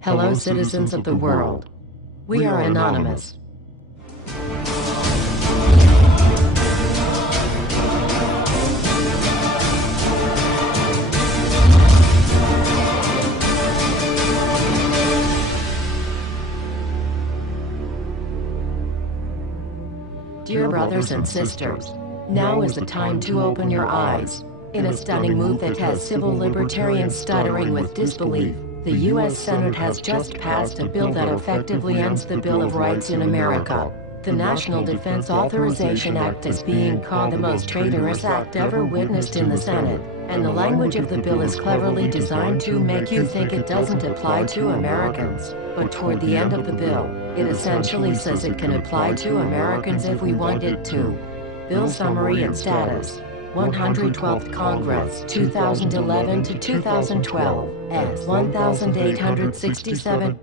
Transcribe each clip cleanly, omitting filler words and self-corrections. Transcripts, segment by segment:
Hello, citizens of the world. We are anonymous. Dear brothers and sisters, now is the time to open your eyes. In a stunning move that has civil libertarians stuttering with disbelief, the U.S. Senate has just passed a bill that effectively ends the Bill of Rights in America. The National Defense Authorization Act is being called the most traitorous act ever witnessed in the Senate, and the language of the bill is cleverly designed to make you think it doesn't apply to Americans. But toward the end of the bill, it essentially says it can apply to Americans if we want it to. Bill summary and status. 112th Congress, 2011 to 2012, S. 1867.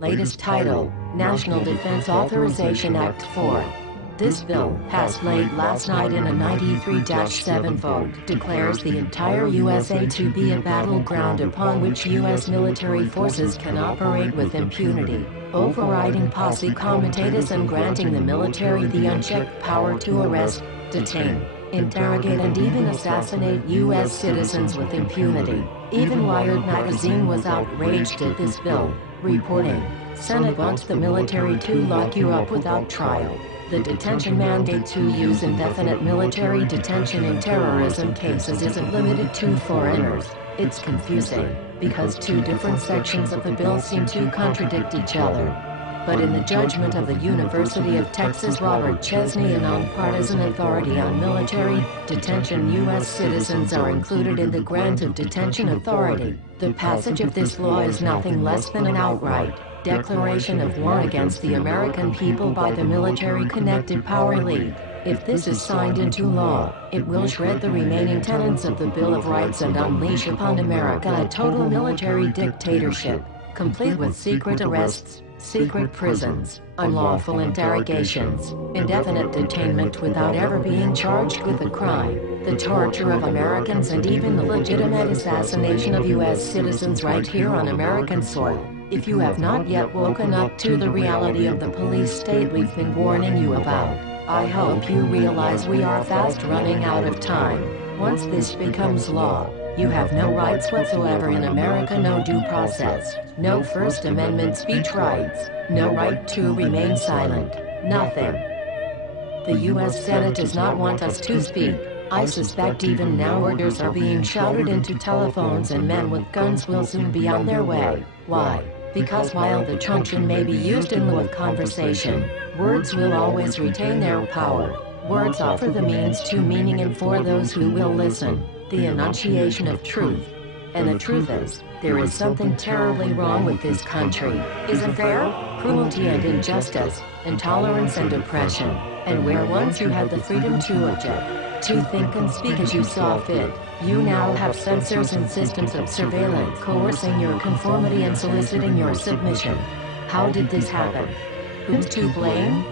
Latest title, National Defense Authorization Act 4. This bill, passed late last night in a 93-7 vote, declares the entire USA to be a battleground upon which U.S. military forces can operate with impunity, overriding posse comitatus and granting the military the unchecked power to arrest, detain, interrogate and even assassinate U.S. citizens with impunity. Even Wired magazine was outraged at this bill, reporting, "Senate wants the military to lock you up without trial." The detention mandate to use indefinite military detention in terrorism cases isn't limited to foreigners. It's confusing, because two different sections of the bill seem to contradict each other. But in the judgment of the University of Texas Robert Chesney, a nonpartisan authority on military detention, U.S. citizens are included in the grant of detention authority. The passage of this law is nothing less than an outright declaration of war against the American people by the military-connected power league. If this is signed into law, it will shred the remaining tenets of the Bill of Rights and unleash upon America a total military dictatorship, complete with secret arrests, secret prisons, unlawful interrogations, indefinite detainment without ever being charged with a crime, the torture of Americans and even the legitimate assassination of U.S. citizens right here on American soil. If you have not yet woken up to the reality of the police state we've been warning you about, I hope you realize we are fast running out of time. Once this becomes law, you have no rights whatsoever in America, no due process, no First Amendment speech rights, no right to remain silent, nothing. The U.S. Senate does not want us to speak. I suspect even now orders are being shouted into telephones and men with guns will soon be on their way. Why? Because while the truncheon may be used in lieu of conversation, words will always retain their power. Words offer the means to meaning, and for those who will listen, the enunciation of truth. And the truth is, there is something terribly wrong with this country, isn't there? Cruelty and injustice, intolerance and oppression, and where once you had the freedom to object, to think and speak as you saw fit, you now have censors and systems of surveillance coercing your conformity and soliciting your submission. How did this happen? Who's to blame?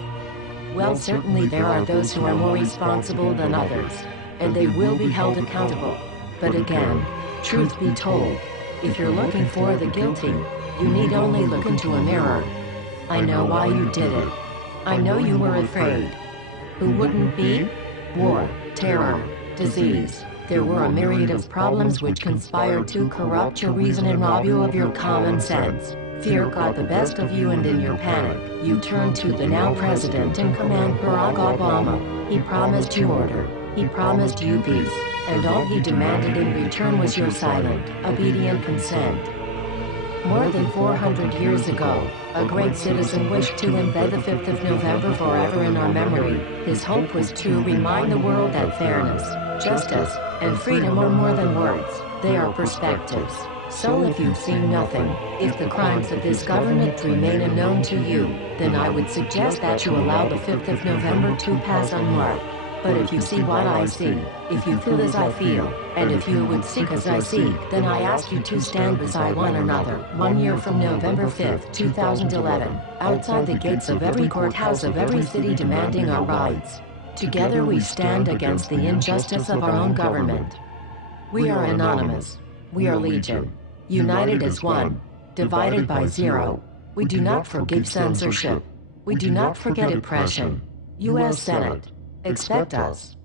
Well, certainly there are those who are more responsible than others, and they will be held accountable. But again, truth be told, if you're looking for the guilty, you need only look into a mirror. I know why you did it. I know you were afraid. Who wouldn't be? War, terror, disease. There were a myriad of problems which conspired to corrupt your reason and rob you of your common sense. Fear got the best of you, and in your panic, you turned to the now president in command, Barack Obama. He promised you order. He promised you peace. And all he demanded in return was your silent, obedient consent. More than 400 years ago, a great citizen wished to embed the 5th of November forever in our memory. His hope was to remind the world that fairness, justice, and freedom are more than words, they are perspectives. So if you've seen nothing, if the crimes of this government remain unknown to you, then I would suggest that you allow the 5th of November to pass unmarked. But if you see what I see, if you feel as I feel, and if you would seek as I seek, then I ask you to stand beside one another, 1 year from November 5th, 2011, outside the gates of every courthouse of every city demanding our rights. Together we stand against the injustice of our own government. We are anonymous. We are legion. United as one. divided by 0. We do not forgive censorship. We do not forget oppression. U.S. Senate. Expect us.